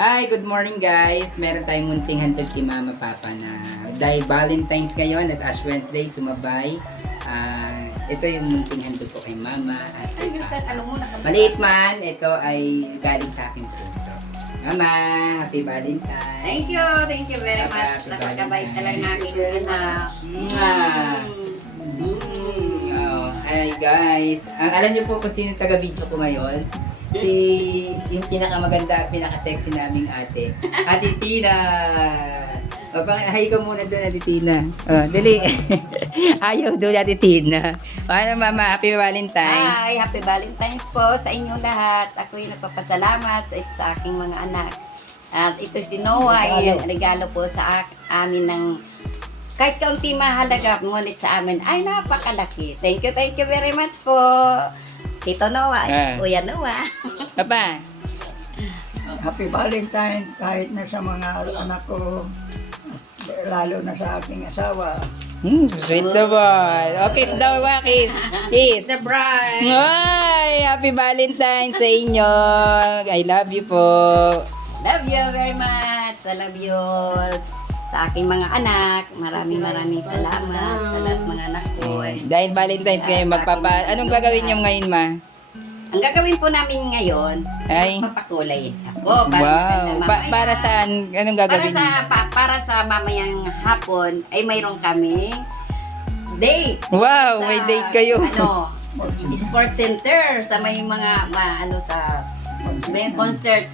Hi, good morning guys. Meron tayong munting handog kay Mama Papa na dahil Valentine's ngayon at Ash Wednesday sumabay. Ito yung munting handog ko kay Mama at kay Papa. Maliit man, ito ay galing sa aking puso. Mama, happy Valentine's. Thank you very Papa, much. happy Napakabait Valentine's. talaga namin anak. Hi guys. Alam niyo po kung sino taga-video ko ngayon? Si yung pinakamaganda at pinaka-sexy naming ate. Ate Tina. Hi ka muna doon, Ate Tina. Dali. Ayaw doon, Ate Tina. Paano Mama? Happy Valentine's. Hi, happy Valentine's po sa inyong lahat. Ako'y nagpapasalamat sa aking mga anak. At ito si Noah, yung regalo po sa amin ng kahit kaunti mahalaga, ngunit sa amin ay napakalaki. Thank you very much po. Tito Noah, Kuya Noah. Papa. Happy Valentine kahit na sa mga anak ko, lalo na sa aking asawa. Sweet naman. Okay daw ba, kiss? Kiss. It's a bride. Ay, happy Valentine's sa inyo. I love you po. Love you very much. I love you all. Sa aking mga anak, maraming salamat sa lahat mga anak ko. Dahil Valentine's kayo, anong gagawin niyo ngayon, Ma? Ang gagawin po namin ngayon, Ay. mapakulay ako. Para Wow. mamaya- Para saan? Anong gagawin niyo? para sa mamayang hapon, ay mayroon kami date. Wow, may date kayo. Sports center sa may mga may concert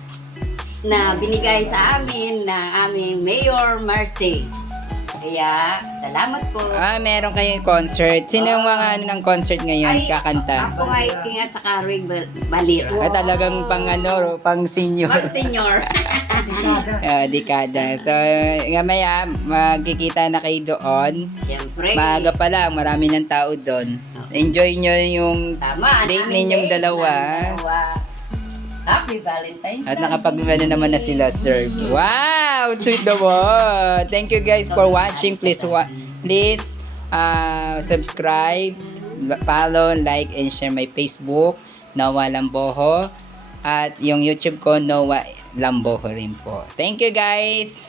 na binigay sa amin na aming Mayor Marcy. Kaya, salamat po. Meron kayong concert. Sino yung mga ng concert ngayon kakanta? Ako ay kinga sa Karig Baliro. Talagang pang senior. Mag-senior. Dekada. So, mamaya, magkikita na kayo doon. Siyempre. Maaga pa lang, marami ng tao doon. Enjoy nyo yung Tama. date namin ninyong date dalawa. Happy Valentine's. At naman na sila, sir. Wow! Sweet naman! Thank you guys for watching. Please subscribe, follow, like, and share my Facebook, Noah Lamboho. At yung YouTube ko, Noah Lamboho rin po. Thank you guys!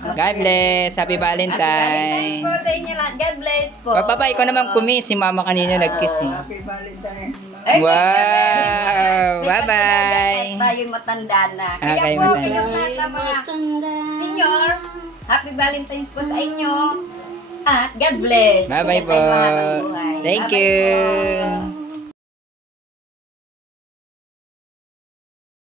God bless! Happy Valentine's Valentine's! po sa inyo lahat. God bless po. Papa, ikaw naman kumis. Si mama kanina nag-kiss. Happy Valentine. Ay, Wow! Bye-bye! Tayo'y matanda na. Kaya Okay, po, matanda. kayong lahat ng mga senior, happy Valentine's po sa inyo. At God bless. Bye-bye Ingat tayo po. mahabang buhay. Thank Bye-bye you. po.